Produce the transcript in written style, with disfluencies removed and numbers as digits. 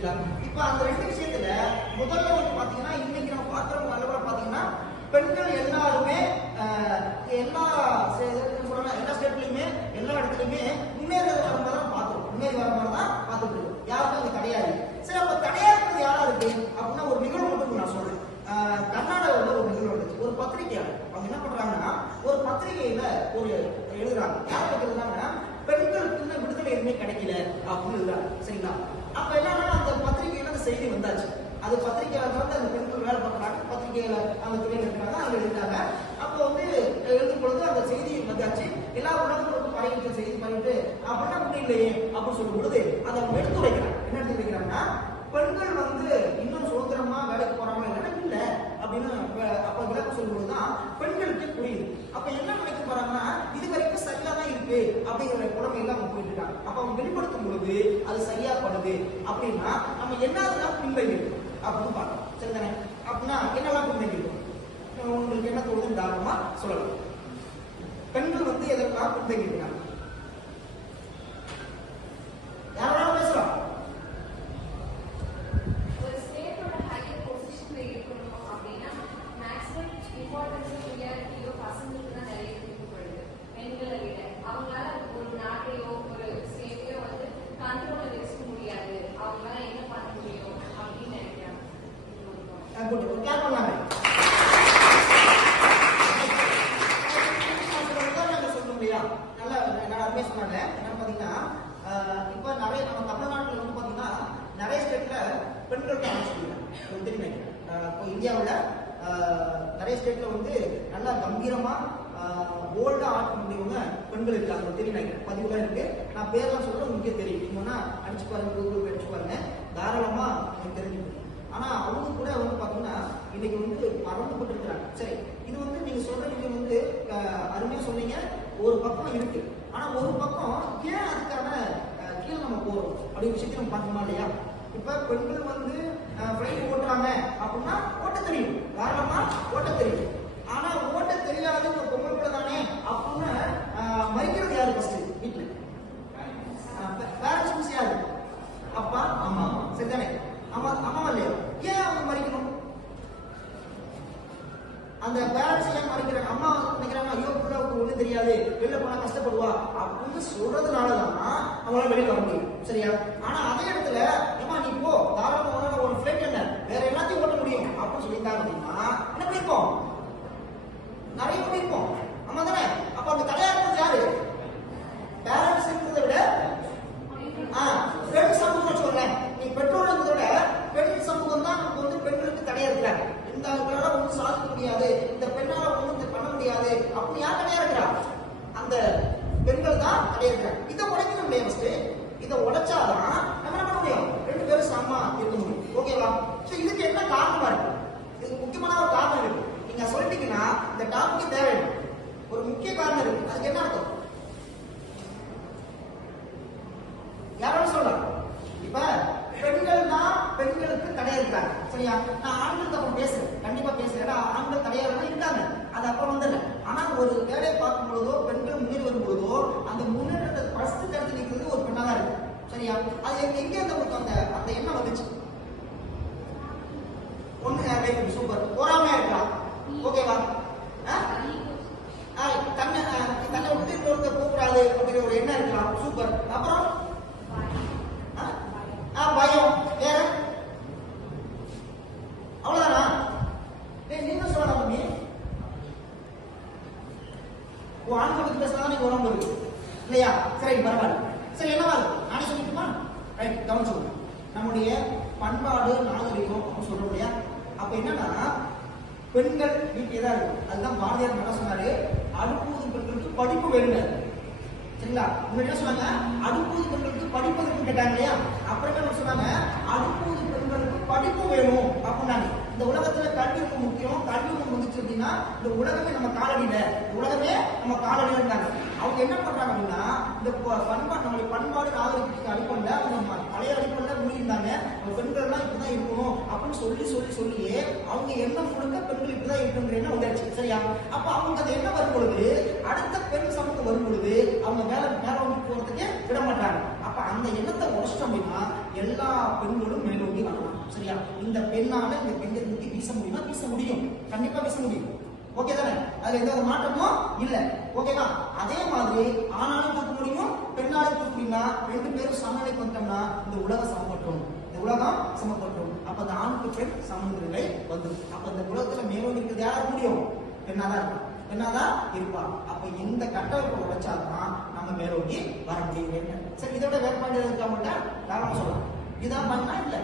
சரிங்களா? இப்ப அந்த ரெண்டு விஷயத்துல முதல்ல வந்து பாத்தீங்கன்னா இன்னைக்கு நம்ம பாக்குறவங்க நல்லவரை பாத்தீங்கன்னா பெண்கள் எல்லாருமே எல்லா ஸ்டேட்லயுமே எல்லா இடத்துலயுமே முன்னேறி வர மாதிரி தான் பாத்துருக்கோம், முன்னேறி வர மாதிரி தான் பாத்துட்டு இருக்கோம். யாருக்கும் அது கிடையாது. சரி, அப்ப தடையா இருக்கிறது யாரா இருக்கு அப்படின்னா ஒரு நிகழ்வு மட்டும் நான் சொல்றேன். கர்நாடகாவில் ஒரு நிகழ்வு இருந்துச்சு. ஒரு பத்திரிகையாளர் அவங்க என்ன பண்றாங்கன்னா ஒரு பத்திரிகையில ஒரு எழுதுறாங்க. யார் எழுதுறாங்கன்னா பெண்களுக்கு விடுதலை எதுவுமே கிடைக்கல அப்படின்னு எழுதுறாங்க. சரிங்களா? அப்ப என்னன்னா அந்த பத்திரிகையில அந்த செய்தி வந்தாச்சு. அது பத்திரிகையாளர் வந்து அந்த பெண்கள் வேலை பார்க்கறாங்க, பத்திரிகையில அந்த துறையில் இருக்கிறாங்க, அவங்க எழுதிட்டாங்க. அப்போ வந்து எழுதும் பொழுது அந்த செய்தி வந்தாச்சு. எல்லா உலகங்களுக்கும் பரவிட்டு செய்தி பரவிட்டு அப்படின்னா முடியலையே அப்படின்னு சொல்லும் பொழுது அதை அவங்க எடுத்து வைக்கிறாங்க. என்ன எடுத்து வைக்கிறாங்கன்னா பெண்கள் வந்து இன்னும் சுதந்திரமா வேலைக்கு போறாங்க இல்ல அப்படின்னு அப்ப விளக்கம் சொல்லும்போதுதான் பெண்களுக்கு புரியுது. அப்ப என்ன நினைக்க போறாங்கன்னா இது வரைக்கும் சரியா தான் இருக்கு அப்படிங்கிற குழந்தைகள் அவங்க போயிட்டு இருக்காங்க. அப்ப அவங்க வெளிப்படுத்தும் பொழுது அது சரியா படுது அப்படின்னா நம்ம என்னதான் பின்தங்கி இருக்கும் அப்படின்னு பார்க்கணும். சரிதானே? அப்படின்னா என்னெல்லாம் பின்தங்கி இருக்கும் உங்களுக்கு என்ன தோணுது தாராளமா சொல்லலாம். பெண்கள் வந்து எதற்காக பின்தங்கி இருக்காங்க? யாராலும் பேசலாம். இப்ப நிறைய நம்ம தமிழ்நாட்டில் வந்து பாத்தீங்கன்னா நிறைய ஸ்டேட்ல பெண்களுக்கு அமைச்சு தெரியுமே. இப்போ இந்தியாவில் நிறைய ஸ்டேட்ல வந்து நல்லா கம்பீரமா போல்டா ஆட்டக்கூடியவங்க பெண்கள் இருக்காங்க. தெரியும் பதிவுலாம் இருக்கு. நான் பேர்லாம் சொல்ல உங்களுக்கு தெரியும். இன்னொன்னா அடிச்சு பாருங்க, கூகுள் அடிச்சு பாருங்க, தாராளமா எனக்கு தெரிஞ்சுக்கணும். ஆனா அவங்க கூட வந்து பாத்தீங்கன்னா இன்னைக்கு வந்து பறந்துபட்டு இருக்கிறாங்க. சரி, இது வந்து நீங்க சொல்ற நீங்க வந்து அருமையா சொன்னீங்க. ஒரு பக்கம் இருக்கு. ஆனா ஒரு பக்கம் ஏன் அதுக்கான கீழே நம்ம போறோம் அப்படி விஷயத்தை நம்ம பார்க்கணுமா இல்லையா? இப்ப பெண்கள் வந்து பிளைட் ஓட்டுறாங்க அப்படின்னா ஓட்ட தெரியும், தாராளமா ஓட்ட தெரியும். ஆனா ஓட்ட தெரியாத ஒரு பொம்பளை கூட தானே அப்படின்னு மறிக்கிறது யாரு ஃபர்ஸ்ட் வீட்டுல? பேரண்ட்ஸ் மிஸ் யாரு? அப்பா அம்மா. சரிதானே? அம்மா அம்மாவா இல்லையா? ஏன் அவங்க மறிக்கணும்? அந்த பேரண்ட்ஸ் ஏன் மறைக்கிறாங்க? அம்மா நினைக்கிறாங்க ஐயோ பிள்ளைக்கு ஒன்றும் தெரியாது, வெளில போனா கஷ்டப்படுவா அப்படின்னு சொல்றதுனாலதான் அவங்களால வெளியில வர முடியும். சரியா? ஆனா அதே இடத்துல ஏமா நீ போ, தாராளமா ஒரு ஃபிளைட் என்ன வேற எல்லாத்தையும் ஓட்ட முடியும் அப்படின்னு சொல்லியிருந்தாங்க அப்படின்னா என்ன பண்ணிருப்போம்? நிறைய பண்ணிருப்போம். ஆமா தானே? அப்ப அந்த தடையா இருக்கிறது யாரு? பேரண்ட்ஸ் இருக்கிறத விட பெண் சமூகம் சொல்றேன். நீ பெற்றோர் இருக்கிறத விட பெண் சமூகம் தான் நமக்கு வந்து பெண்களுக்கு தடையா இருக்கிறாங்க. இந்த ஆளுகளால ஒன்றும் சாதிக்க முடியாது, இந்த பெண்ணால ஒன்றும் பண்ண முடியாது அப்படின்னு யார் தடையா இருக்கிறா? அந்த பெண்கள் தான் தடையா இருக்கிறாங்க. இதை உடைக்கணும் இல்லையா? ஃபர்ஸ்ட் இதை உடைச்சாதான் நம்ம என்ன பண்ண முடியும்? ரெண்டு பேரும் சமமா இருக்க முடியும். ஓகேவா? இதுக்கு என்ன காரணமா இருக்கு? இதுக்கு முக்கியமான ஒரு காரணம் இருக்கு. நீங்க சொல்லிட்டீங்கன்னா இந்த டாபிக் தேவை. ஒரு முக்கிய காரணம் இருக்கு. அதுக்கு என்ன அர்த்தம்? யாரும் சொல்லலாம். இப்ப பெண்கள் தான் பெண்களுக்கு தடையா இருக்காங்க. சரியா? நான் ஆண்களுக்கு அப்புறம் பேசுறேன், கண்டிப்பா பேசுறேன். ஆண்கள் தடையா இருக்காங்க, அது அப்புறம் வந்துடுறேன். ஆனா ஒரு வேலையை பார்க்கும் பொழுதோ பெண்கள் முன்னேறி வரும் பொழுதோ அந்த முன்னேற்றத்தை ஃபர்ஸ்ட் தடுத்து நிற்கிறது ஒரு பெண்ணா தான் இருக்கு. சரியா? அது எங்க அந்த அந்த எண்ணம் வந்துச்சு? ஒண்ணு சூப்பர் பொறாமையா இருக்கலாம். ஓகேவா? தன்னை விட்டு இன்னொருத்த கூப்பிடாது அப்படிங்கிற ஒரு எண்ணம் இருக்கலாம். சூப்பர். அப்புறம் பயம். வேற அவ்வளவுதானா? நீங்க சொல்லலாம். தம்பி ஆண்களுக்கு பேசினா நீங்க உடம்பு இருக்கு இல்லையா? சரி, பரவாயில்ல. சரி, என்னவா இருக்கு? நானே சொல்லிட்டுமா? ரைட், கவனிச்சுக்கோங்க. நம்முடைய பண்பாடு நாகரிகம் அப்படின்னு சொல்றோம் இல்லையா? அப்ப என்னன்னா பெண்கள் வீட்டிலே தான் இருக்கும். அதுதான் பாரதியார் என்ன சொன்னாரு? அடுப்பூது பெண்களுக்கு படிப்பு வேணும். சரிங்களா? என்ன சொன்னாங்க? அடுப்பூது பெண்களுக்கு படிப்பதற்கு கேட்டாங்க இல்லையா? அப்புறம் என்ன சொன்னாங்க? அடுப்பூது பெண்களுக்கு படிப்பு வேணும் அப்படின்னாங்க. இந்த உலகத்துல கல்வி ரொம்ப முக்கியம். கல்வி ஒன்று வந்துச்சு அப்படின்னா இந்த உலகமே நம்ம காலடியில, உலகமே நம்ம காலடியில இருந்தாங்க. அவங்க என்ன பண்றாங்க அப்படின்னா இந்த பண்பாடு, நம்மளுடைய பண்பாடு நாகரிகத்துக்கு அடிப்படையில அவங்க பழைய அடிப்படையில முன்னிருந்தாங்க. பெண்கள் எல்லாம் இப்படிதான் இருக்கணும் அப்படின்னு சொல்லியே அவங்க எண்ணம் முழுக்க பெண்கள் இப்படிதான் இருக்குன்ற எண்ணம் வந்துருச்சு. சரியா? அப்ப அவங்க அந்த எண்ணம் வரும் பொழுது அடுத்த பெண் சமூகம் வரும் பொழுது அவங்க மேல போறதுக்கு விட மாட்டாங்க. அப்ப அந்த எண்ணத்தை உடச்சிட்டோம் அப்படின்னா எல்லா பெண்களும் சரியா? இந்த பெண்ணால இந்த பெண்ணை தூக்கி வீச முடியுமா? வீச முடியும், கண்டிப்பா வீச முடியும். ஓகே தானே? அதுல எந்த ஒரு மாற்றமும் இல்ல. ஓகேவா? அதே மாதிரி ஆணாலும் தூக்க முடியும், பெண்ணாலும் தூக்க முடியும்னா ரெண்டு பேரும் சமநிலைக்கு வந்துட்டோம்னா இந்த உலகம் சமப்பற்றும், இந்த உலகம் சமப்பற்றும். அப்ப அந்த ஆணுக்கு பெண் சமநிலை வந்துடும். அப்ப இந்த உலகத்துல மேலோங்கி இருக்கிறது யார் முடியும்? பெண்ணாதான் இருக்கும், பெண்ணாதான் இருப்பா. அப்ப இந்த கட்டமைப்பை உழைச்சாதான் நம்ம மேலோங்கி வர முடியும். சரி, இதோட வேறுபாடு இருக்கா? தாராளமா சொல்லலாம். இதான் பண்ணா இல்ல